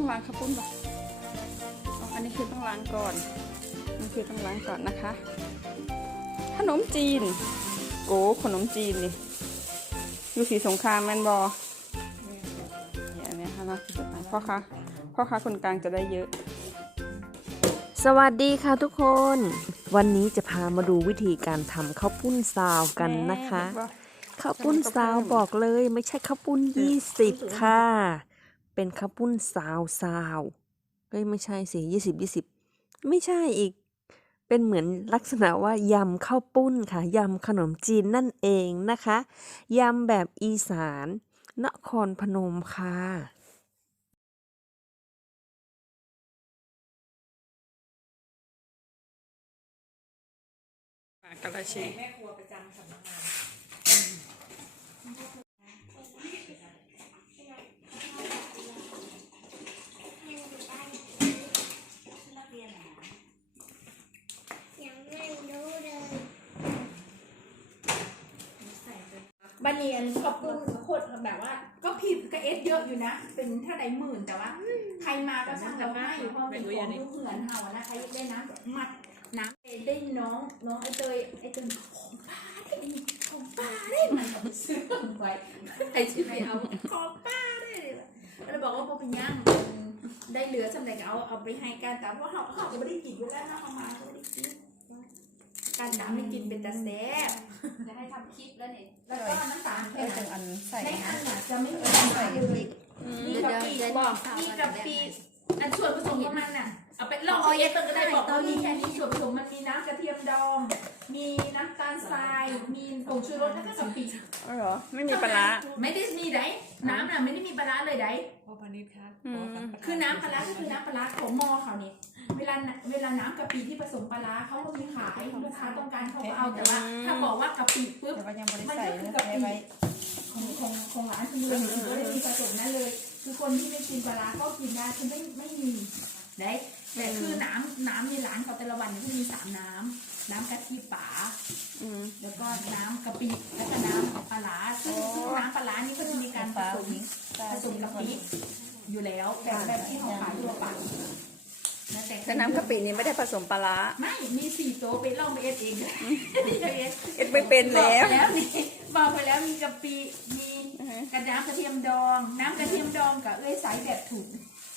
ต้องล้างข้าวปุ้นปะอ๋ออันนี้คือต้องล้างก่อนนี่คือต้องล้างก่อนนะคะ ขนมจีนโอ้ขนมจีนนี่อยู่สีสงครามแมนบอนี่อันเนี้ยค่ะเราจะไปพ่อค้าพ่อค้าคนกลางจะได้เยอะ สวัสดีค่ะทุกคน วันนี้จะพามาดูวิธีการทำข้าวปุ้นซาวกันนะคะข้าวปุ้นซาวบอกเลยไม่ใช่ข้าวปุ้นยี่สิบค่ะ เป็นข้าวปุ้นซาวซาวเอ้ยไม่ใช่สิยี่สิบยี่สิบไม่ใช่อีก เป็นเหมือนลักษณะว่ายำข้าวปุ้นค่ะยำขนมจีนนั่นเองนะคะยำแบบอีสาน นครพนมค่ะปากระเชแม่ครัวประจำสำนักงาน บัน เนียนขอบคุณโคตรแบบว่า ก็ผิดก็เอสเยอะอยู่นะ เป็นเท่าใดหมื่นแต่ว่า ใครมาก็ช่างเราให้เพราะเป็นของลูกเหมือนเฮานะใครได้น้ำมัดน้ำได้น้องน้องไอเตยไอเตยของป้าได้ของป้าได้มันซื้อไว้ไอที่ไปเอาของป้าได้แล้วบอกว่าพอเป็นย่างได้เหลือสำเร็จเอาเอาไปให้กันแต่ว่าเขาเขาไม่ได้กินอยู่แล้วนะเขามาเขาไม่ได้กิน การน้ำไม่กินเป็นตาแซ่บจะให้ทำคลิปแล้วเนี่ยแล้วก็น้ำตาลเออจังอันใส่ในนะอันน่ะจะไม่มีน้ำตาลเลยอืมมีกะปิบอกมีกะปิ อันส่วนผสมของมันน่ะเอาไปลองเอาเยอะก็ได้บอกว่ามีแค่นี้ส่วนผสมมันมีน้ำกระเทียมดอง มีน้ำตาลทราย มีผงชูรสแล้วก็กะปิอ๋อเหรอ ไม่มีปลาร้าไม่ได้มีไดน้ำน่ะไม่ได้มีปลาร้าเลยไดพ่อพานิชค่ะอืมคือน้ำปลาร้าก็คือน้ำปลาร้าของมอเขานี่เวลาเวลาน้ำกะปิที่ผสมปลาร้าเขาก็มีขายลูกค้าต้องการเขาก็เอาแต่ว่า ถ้าบอกว่ากะปิปุ๊บแต่ว่ายังไม่ได้มันใส่ก็คืนะอกะปิไว้ของของของร้านคือเลยไม่ได้มีผสมนั่นเลย คือคนที่ไม่กินปลาร้าก็กินได้คือไม่ไม่มีได้แต่คือน้ำน้ำในร้านเขาแต่ละวันเนี่ยเขามีสามน้ำน้ำกะทิป๋าอืม แล้วก็น้ำกะปิแล้วก็น้ำปลาร้าซึ่งซึ่งน้ำปลาร้านี่ก็จะมีการผสมผสมกะปิอยู่แล้วแบบแบบที่เขาขายทั่วไปนะแต่แต่น้ำกะปินี่ไม่ได้ผสมปลาร้าไม่มีสี่โต๊ะไปลองไปเอสเองเลยเอสเอ็ดไม่เป็นแล้ว บอกไปแล้วมีบอกไปแล้วมีกะปิมีอือฮะ กระน้ำกระเทียมดอง น้ำกระเทียมดองกับเอ้ยไซส์แบบถุง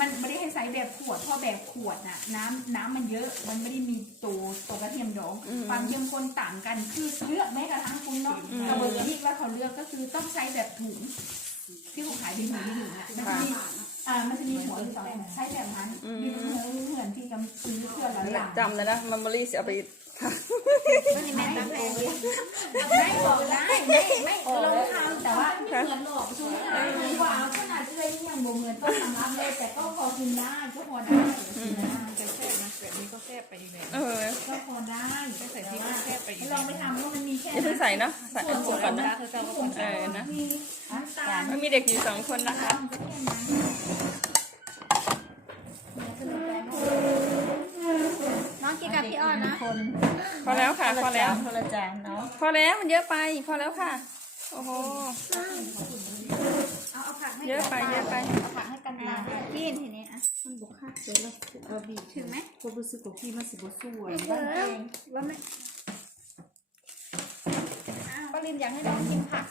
มันไม่ได้ให้ไซส์แบบขวดเพราะแบบขวดน่ะ น้ำน้ำมันเยอะมันไม่ได้มีตัวตัวกระเทียมดอง ความเข้มข้นต่างกันคือเลือกแม้กระทั่งคุณเนาะกระเบอร์ที่ว่าเขาเลือกก็คือต้องใช้แบบถุงที่เขาขายเป็นถุงถุงอะมันจะมีอ่ามันจะมีหัวอยู่สองแบบใช้แบบนั้นมีเหมือนเหมือนที่กำซื้อเพื่อนละหลังจำเลยนะมัมโมรี่เอาไป ไม่ไม่ไม่บอกได้ไม่ไม่ลงทำแต่ว่าเหมือนหรอกคือเหมือนกว่าขนาดเอ้ยยังบ่เหมือนต้นสำรับเลยแต่ก็พอกินได้ก็พอได้จะแซ่บนะแบบนี้ก็แซ่บไปอีกแบบเออก็พอได้ใส่พริกก็แซ่บไปอีกลองไปทำว่ามันมีแค่อย่าเพิ่งใส่เนาะใส่อันสุกก่อนนะเออนะมันมีเด็กอยู่สองคนนะคะ น้องกินกับพี่อ้อนนะพอแล้วค่ะพอแล้ว คนละจานเนาะพอแล้วมันเยอะไป พอแล้วค่ะ โอ้โห เอาเอาผักให้เยอะไปเยอะไป เอาผักให้กันนาพี่ทีนี้อะมันบุกคักเลยแล้วเอาบีถึงไหมความรู้สึกของพี่มันสิบสวยเออว่าไม่ป้าลินอยากให้น้องกินผัก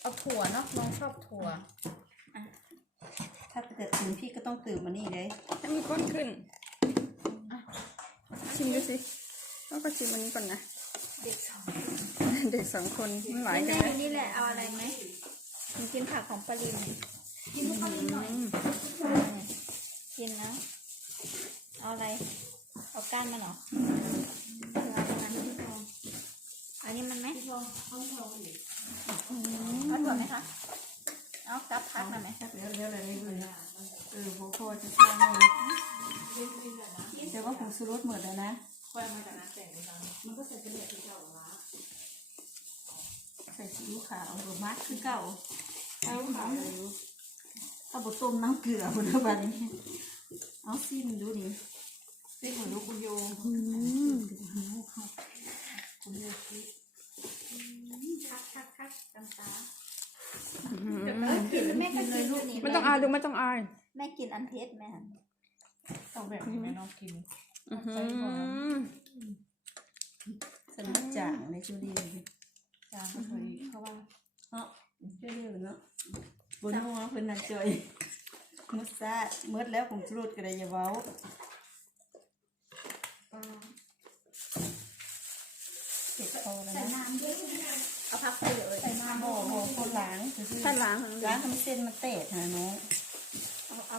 เอาถั่วเนาะน้องชอบถั่วถ้าเกิดถึงพี่ก็ต้องตื่นมานี่เลยให้มันข้นขึ้นอะ ชิมดูสิแล้วก็ชิมอันนี้ก่อนนะ เด็กสองเด็กสองคนไม่ไหวกินกัได้นนะนี่แหละเอาอะไรไหมกินผักของปลาลินกินให้ปลาลินหน่อยอืมกินนะ เอาอะไร เอาก้านมันเหรออันนี้มันไหมเอาถั่วไหมคะ เอากับพักหน่อยไหมเดี๋ยวเดี๋ยวอะไรไม่รู้นะเออพอพอจะสร้างเลยแต่ว่าผงชูรสหมดแล้วนะมันก็ใส่เป็นแบบที่เก่าละใส่ซีอิ๊วขาวหรือมัดคือเก่าเอาขาวเลยถ้าบดต้มน้ำเกลือคนละวันนี้เอาซิมดูดิแเป็นหัวลูกคุณโยอืมคุณโยชักคักคักตำตา กินแม่ก็กินลูกนี้ไม่ต้องอายดูไม่ต้องอายแม่กินอันเพชรแม่ต้องแบบนี้แม่น้องกินอื้อหือสนุกจ่างในชูดีจ่างเคยเพราะว่าเนาะเชื่อเรื่องเนาะบนหัวเพิ่นน่ะจอยมุดซาเมื่อแล้วผมสูดก็ได้อย่าเว้าเผ็ดพอแล้วใส่นะน้ำเยอะ เอาพักไปเลยใส่น้ำบ่บ่คนล้างคือถ้าล้างล้างทำเส้นมันเตะนะน้อง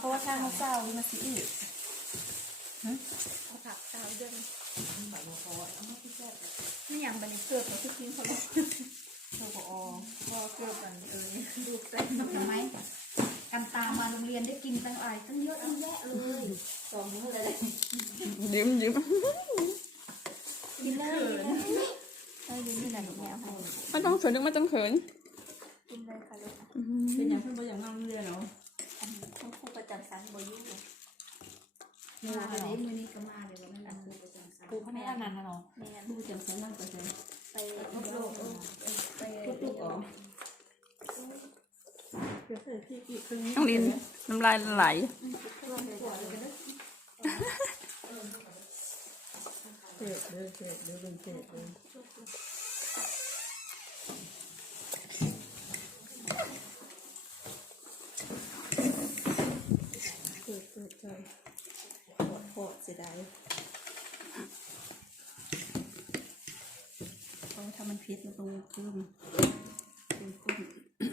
เพราะว่าถ้าเขาเศร้ามันสิอืดเอาผักตามด้วยนี่อย่างบันนี้เกิดมาที่กินเขาเลยเขาก็ออก็เกี่ยวกันเออดูใส่หน่อยไหมกันตามมาโรงเรียนได้กินตั้งอะไรตั้งเยอะตั้งแยะเลยสองมื้อเลยยิ้มยิ้มกินเลย เออยืนที่ไหนแม่เอาให้ไม่ต้องเขินไม่ต้องเขินกินเลยค่ะลูกเป็นอย่างเพิ่นบ่อย่างนั่งเรือเนาะอันนี้ต้องครูประจำชั้นบอยู่มาเลยมือนี้ก็มาเลยว่ามันอันคือประจำสายกูเขาไม่อ่านนานนะเนาะแม่กูจังสันนั่งไปเลยไปรบโลกไปลูกอ๋อเดี๋ยวเธอพี่อีกครึ่งต้องดินน้ำลายไหลเจ็บ เด้อเจ็บเด้อเป็นเจ็บเด้อเจ็บเจ็บใจปวดปวดเสียดายเพราะถ้ามันพิษมันตรงเพิ่มเป็น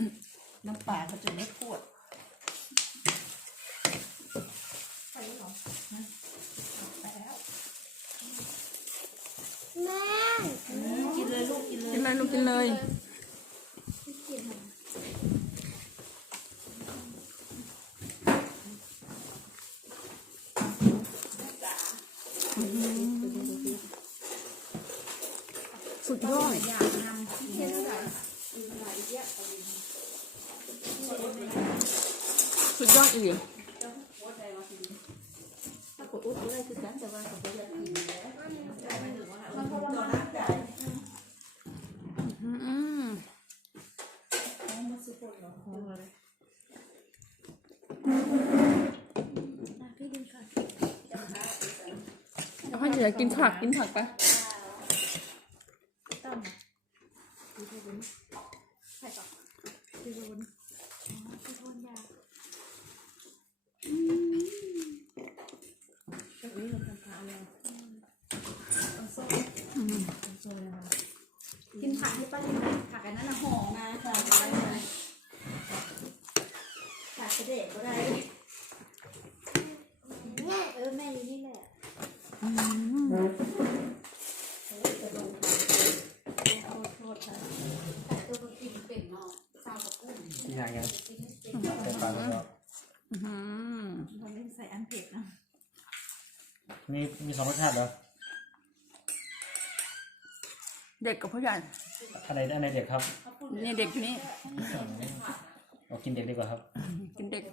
ๆน้ำปลาเขาจะไม่ปวด กินเลยลูก กินเลย สุดยอดสุดยอดอีก ถ้ากดอุ๊บก็ได้คือกันแต่ว่าเขาไม่ได้กินแล้วมันพอเราน้ำใจ อืม มันสุดปวดหรอของเลย พี่ดินค่ะ แล้วพ่ อจะกินผักกินผักปะกินผักให้ป้าดินผักอันนั้นนะหอม มาค่ะไปเลยขาดกระเด็กก็ได้ เออแม่อยู่นี่แหละ โทษค่ะ ตัวก็กินเป็นเนาะซาวกับกุ้ง ที่ไหนกันใส่ ปลาแล้วก็อื้อหือเราเล่นใส่อันเผ็ดนะมีมีสองรสชาติเหรอเด็กกับผู้ใหญ่อะไรอันไหนเด็กครับนี่เด็กอยู่นี่เรากินเด็กดีกว่าครับกินเด็ก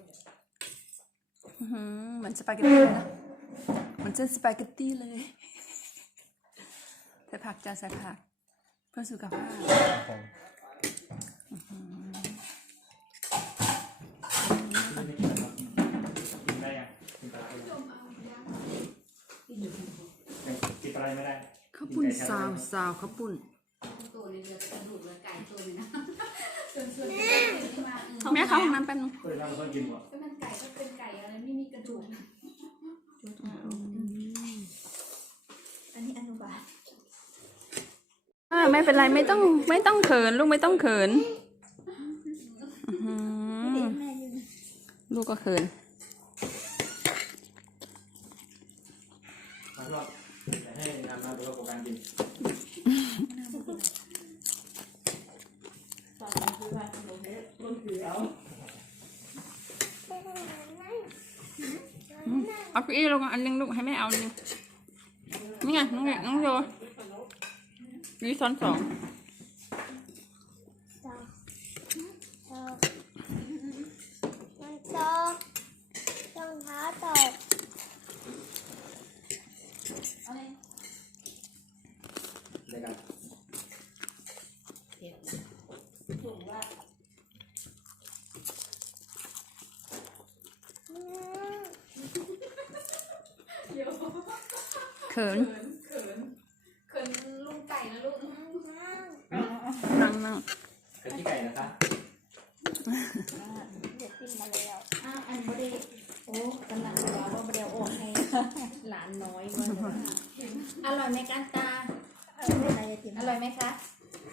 อื้อหือเหมือนสปาเกตตี้เลยนะเหมือนเส้นสปาเกตตี้เลยใส่ผักจ้าใส่ผักเพื่อสุขภาพ ครับผมกินได้ยังกินปลาได้ยัง กินปลาไม่ได้ข้าวปุ้นซาวซาวข้าวปุ้นตัวในเรือกระดูกเลยไก่ตัวนี้นะชวนชวนแม่เข้าห้องน้ำแป๊บนึงเฮ้ยเราต้องกินหมดก็มันไก่ก็เป็นไก่อะไรไม่มีกระดูกอันนี้อนุบาลอ่าไม่เป็นไรไม่ต้องไม่ต้องเขินลูกไม่ต้องเขินอื้อหือแม่ยืนลูกก็เขิน มาลองให้น้ำน้ำดูว่าโปรแกรมกิน ตอนนี้คือว่าขนมเล็กต้นถือเอา เอาพี่ ลงอันนึงลูกให้แม่เอานึงนี่ไงน้องเด็กน้องโยนี่ซ้อนสองมันตกรองเท้าตก เอาเลย ในการ ถูกว่า เขิน เขินเขินลุงไก่นะลูก นั่งนั่ง กะทิไก่นะคะ เด็กกินมาแล้วอ้าวอันบไดีโอ้กำลังรอว่าบไดีโอนให้หลานน้อยมาอร่อยไหมกันตา อะไรจะกิน อร่อยไหมคะ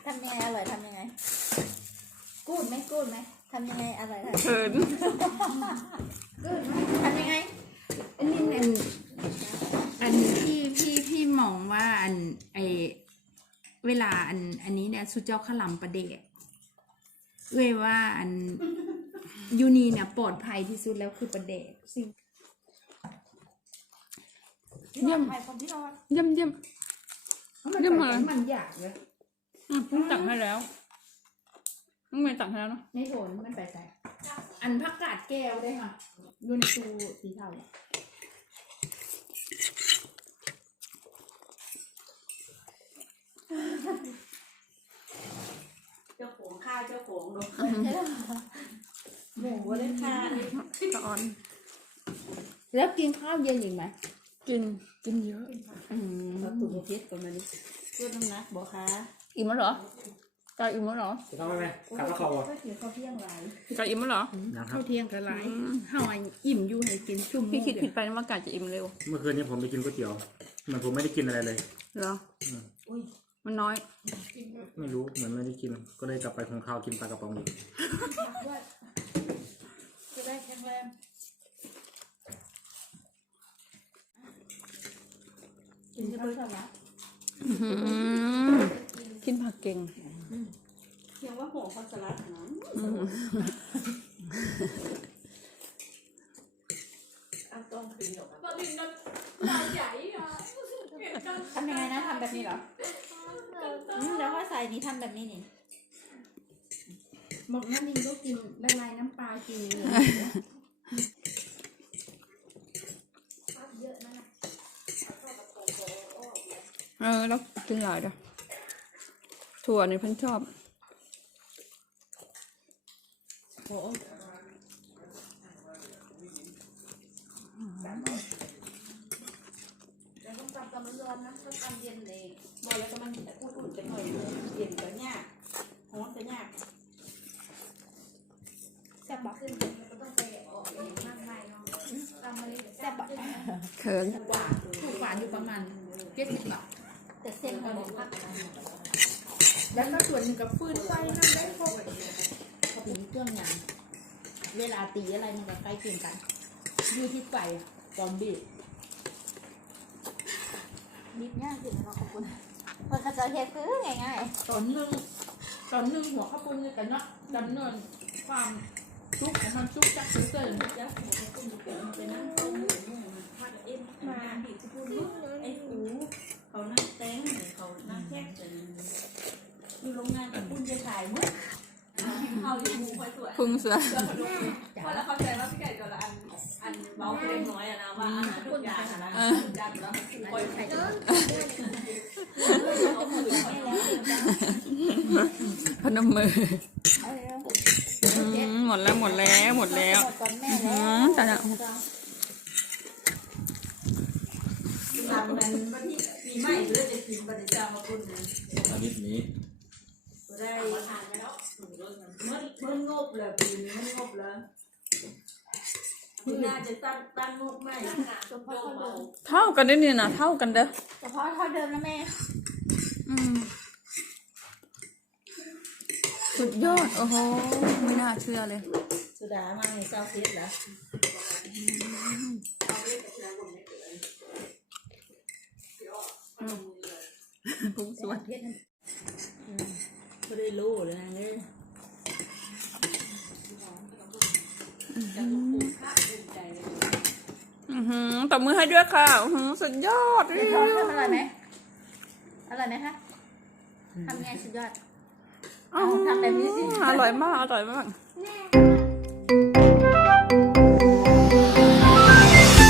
ทำยังไงอร่อยทำยังไง กูดไหมกูดไหม ทำยังไงอร่อยท เขิน กูดไหมทำยังไง อันนี้อันอันพี่พี่พี่มองว่าอันไอเวลาอันอันนี้ เนี่ยสุดเจ้าขาวหลำประเดะเว้ยว่าอันยูนีเนี่ยปลอดภัยที่สุดแล้วคือประเดะสิ่งเยี่ยมำใครคนที่รอดเยี่ยมเยี่ยมเรื่องอะไรมันอยากเลยอืมเพิ่งตักให้แล้วน้องเมย์ตักให้แล้วเนาะในโถนมันไปใส่อันผักกาดแก้วด้วยค่ะอยู่ในตู้สีเทาเนี่ยเจ้าของข้าวเจ้าของดอกหมูเลยค่ะตอน แล้วกินข้าวเย็นอีกไหมกินกินเยอะอืมเราถูกเจ็ดกันมาดิเพื่อน้ำหนักบอกค่ะอิ่มแล้วเหรอไก่อิ่มแล้วเหรอจะต้องไหมกลับมาเขาอะก็ถือข้าวเที่ยงไรไก่อิ่มแล้วเหรอยังครัข้าบวเที่ยงกันหลายเฮาอันอิ่มอยู่ให้กินชุ่มพี่คิดเดีผิยดวไปว่าไก่จะอิ่มเร็ว เมื่อคืนนี้ผมไปกินก๋วยเตี๋ยวเหมือนผมไม่ได้กินอะไรเลย เหรออุ้ย มันน้อย ไม่รู้เหมือนไม่ได้กิน ก็เลยกลับไปของข้าวกินปลากระป๋องอีกจะได้แข็งแรงกินข้าวสลัดอื้อหือกินผักเก่ง เพียงว่าหัวข้าวสลัดนะเอาต้องคืนหรอก ทำยังไงนะทำแบบนี้เหรออืมแล้วก็ใส่ นี่ทำแบบนี้นี่บอกนั่นนี่ก็กินละลายน้ำปลากินเลยเออแล้วกินหลายเด้อถั่วนี่เพิ่นชอบแต่ต้องตำตำร้อนๆนะต้องตำเย็นเลย บอกแล้วก็มันอุ่นๆจะหน่อยเย็นก็ยากร้อนก็ยากแซ่บบอกขึ้นก็ต้องไปออกเองมากมายเนาะตามมาเลยแซ่บบอกเขินถูกกว่าถูกกว่าอยู่ประมาณเจ็ดสิบบาทแต่เส้นเขาบอกว่าแล้วก็ส่วนหนึ่งกับฟืนไฟนั่นได้ครบเขาถึงเครื่องยางเวลาตีอะไรมันก็ใกล้เคียงกันอยู่ที่ไฟตอนบีบนิดง่ายขึ้นนะขอบคุณ เพื่อนเขาจะเฮ็ดคือง่ายตอนหนึ่งตอนหนึ่งหัวข้าวปุ้นเนี่ยกันเนาะดำเนินความซุกของมันซุกจักซุกเกินจะหัวกระตุ้นเกิดเป็นน้ำต้มหมูผัดเอ็นมาบีบพูดไอ้หูเขานั่งเต้งเขานั่งแคบจนอยู่โรงงานกับคุณจะถ่ายมั้งเขาอยู่หมูคอยตรวจพุงเสือพอแล้วเข้าใจว่าพี่ไก่ตัวละอันอันเบาเล็กน้อยอะนะว่าอาหารทุกอย่างอะนะทุกอย่างแล้วคอยใส่ พนมมือๆเอาเร็วอืมหมดแล้วหมดแล้วหมดแล้วหมดก่อนแม่อืแล้วมแต่ละทำมันวันที่ปีใหม่เพื่อจะกินปฏิจามาคุณนะอาทิตย์นี้ได้เมื่อเมื่องบเลยปีนี้มันงบแล้ว คุณน่าจะตั้งตั้งงบใหม่เฉพาะเท่าเดิมเท่ากันได้เนี่ยนะเท่ากันเด้อเฉพาะเท่าเดิมนะแม่อืมสุดยอด โอ้โห ไม่น่าเชื่อเลย สุดามาในเซาเฟสแล้วพุงสวยไม่ได้รู้เลยนะเนี่ย อือหือตบมือให้ด้วยค่ะอือหือสุดยอดเดี๋ยวทอดทำอร่อยไหมอร่อยไหมคะทำไงสุดยอดอ๋อทำแบบนี้สิ อร่อยมาก อร่อยมากอ